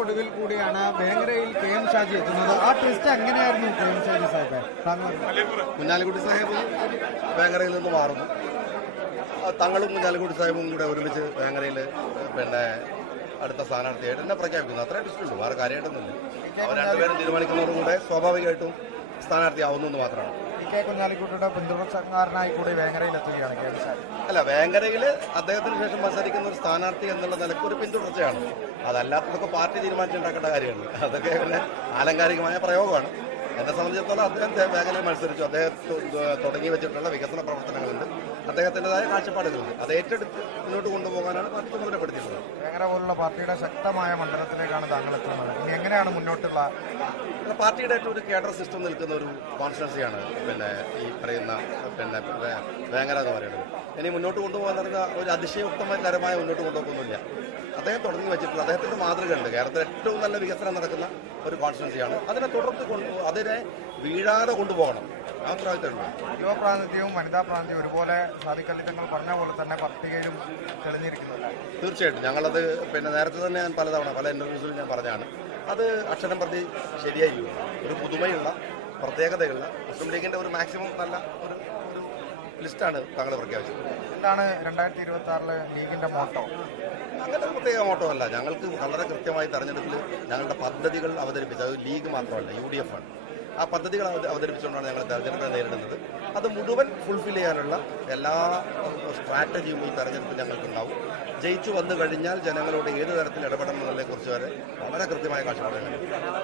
ഏറ്റെടുപ്പിനൊടുവിൽ കൂടിയാണ് വേങ്ങരയിൽ K M Shaji എത്തുന്നത്. ആ ട്വിസ്റ്റ് എങ്ങനെയായിരുന്നു കെ എം ഷാജി സാഹിബ്? കുഞ്ഞാലിക്കുട്ടി സാഹിബ് വേങ്ങരയിൽ നിന്ന് മാറുന്നു. തങ്ങളും കുഞ്ഞാലിക്കുട്ടി സാഹിബും കൂടെ ഒരുമിച്ച് വേങ്ങരയിൽ അടുത്ത സ്ഥാനാർത്ഥിയായിട്ട് എന്നെ പ്രഖ്യാപിക്കുന്നു. അത്രയും ട്വിസ്റ്റുള്ളൂ, വേറെ കാര്യമായിട്ടൊന്നുമില്ല. അവർ രണ്ടുപേരും തീരുമാനിക്കുന്നതോടും കൂടെ സ്വാഭാവികമായിട്ടും സ്ഥാനാർത്ഥിയാവുന്നു എന്ന് മാത്രമാണ്. കെ കുഞ്ഞാലിക്കുട്ടിയുടെ പിന്തുണക്കാരനായി കൂടി വേങ്ങരയിൽ എത്തുകയാണ് കെ എം ഷാജി. അല്ല, വേങ്ങരയിൽ അദ്ദേഹത്തിന് ശേഷം മത്സരിക്കുന്ന ഒരു സ്ഥാനാർത്ഥി എന്നുള്ള നിലയ്ക്ക് ഒരു പിന്തുടർച്ചയാണ്. അതല്ലാത്തതൊക്കെ പാർട്ടി തീരുമാനിച്ചുണ്ടാക്കേണ്ട കാര്യമാണ്. അതൊക്കെ ആലങ്കാരികമായ പ്രയോഗമാണ്. എന്നെ സംബന്ധിച്ചിടത്തോളം അദ്ദേഹം വേങ്ങരയിൽ മത്സരിച്ചു. അദ്ദേഹം തുടങ്ങി വെച്ചിട്ടുള്ള വികസന പ്രവർത്തനങ്ങളുണ്ട്, അദ്ദേഹത്തിൻ്റെതായ കാഴ്ചപ്പാടുകളുണ്ട്. അത് ഏറ്റെടുത്ത് മുന്നോട്ട് കൊണ്ടുപോകാനാണ് പാർട്ടി ചുമതലപ്പെടുത്തിയിട്ടുള്ളത്. വേങ്ങര പോലുള്ള പാർട്ടിയുടെ ശക്തമായ മണ്ഡലത്തിലേക്കാണ് താങ്കൾ എത്തുന്നത്. ഇനി എങ്ങനെയാണ് മുന്നോട്ടുള്ള പാർട്ടിയുടെ ഒരു കേഡർ സിസ്റ്റം നിൽക്കുന്ന ഒരു കോൺസ്റ്റിറ്റ്യുവൻസിയാണ് ഈ പറയുന്ന വേങ്ങര എന്ന് പറയുന്നത്. ഇനി മുന്നോട്ട് കൊണ്ടുപോകാൻ നടന്ന ഒരു അതിശയോക്തകരമായ മുന്നോട്ട് കൊണ്ടുപോകുന്നില്ല. അദ്ദേഹം തുടങ്ങി വെച്ചിട്ടുള്ള അദ്ദേഹത്തിൻ്റെ മാതൃകയുണ്ട്. കേരളത്തിൽ ഏറ്റവും നല്ല വികസനം നടക്കുന്ന ഒരു കോൺസ്റ്റിറ്റ്യുവൻസിയാണ്. അതിനെ അതിനെ വീഴാതെ കൊണ്ടുപോകണം. ആ പ്രായത്തിലുണ്ട്. യുവ പ്രാതിനിധ്യവും വനിതാ പ്രാതിനിധ്യവും ഒരുപോലെ സാധിക്കല്ലിത്തങ്ങൾ പറഞ്ഞ പോലെ തന്നെ പട്ടികയിലും തെളിഞ്ഞിരിക്കുന്നില്ല. തീർച്ചയായിട്ടും ഞങ്ങളത് നേരത്തെ തന്നെ ഞാൻ പല ഇൻ്റർവ്യൂസിലും ഞാൻ പറഞ്ഞാണ്. അത് അക്ഷരം പ്രതി ശരിയായി ഒരു പുതുമയുള്ള പ്രത്യേകതയുള്ള മുസ്ലിം ലീഗിൻ്റെ ഒരു മാക്സിമം നല്ല ഒരു ലിസ്റ്റാണ് താങ്കൾ പ്രഖ്യാപിച്ചത്. എന്താണ് 2026 ലീഗിൻ്റെ മോട്ടോ? അങ്ങനെ ഒരു പ്രത്യേക മോട്ടോ അല്ല. ഞങ്ങൾക്ക് വളരെ കൃത്യമായി തെരഞ്ഞെടുപ്പിൽ ഞങ്ങളുടെ പദ്ധതികൾ അവതരിപ്പിച്ചത്. അത് ലീഗ് മാത്രമല്ല, UDF ആണ്. ആ പദ്ധതികൾ അവതരിപ്പിച്ചുകൊണ്ടാണ് ഞങ്ങൾ തെരഞ്ഞെടുപ്പിനെ നേരിടുന്നത്. അത് മുഴുവൻ ഫുൾഫിൽ ചെയ്യാനുള്ള എല്ലാ സ്ട്രാറ്റജിയും ഈ തെരഞ്ഞെടുപ്പിൽ ഞങ്ങൾക്കുണ്ടാവും. ജയിച്ചു വന്നു കഴിഞ്ഞാൽ ജനങ്ങളോട് ഏത് തരത്തിൽ ഇടപെടണം എന്നതിനെക്കുറിച്ച് വരെ വളരെ കൃത്യമായ കാഴ്ചപ്പാടുകൾ.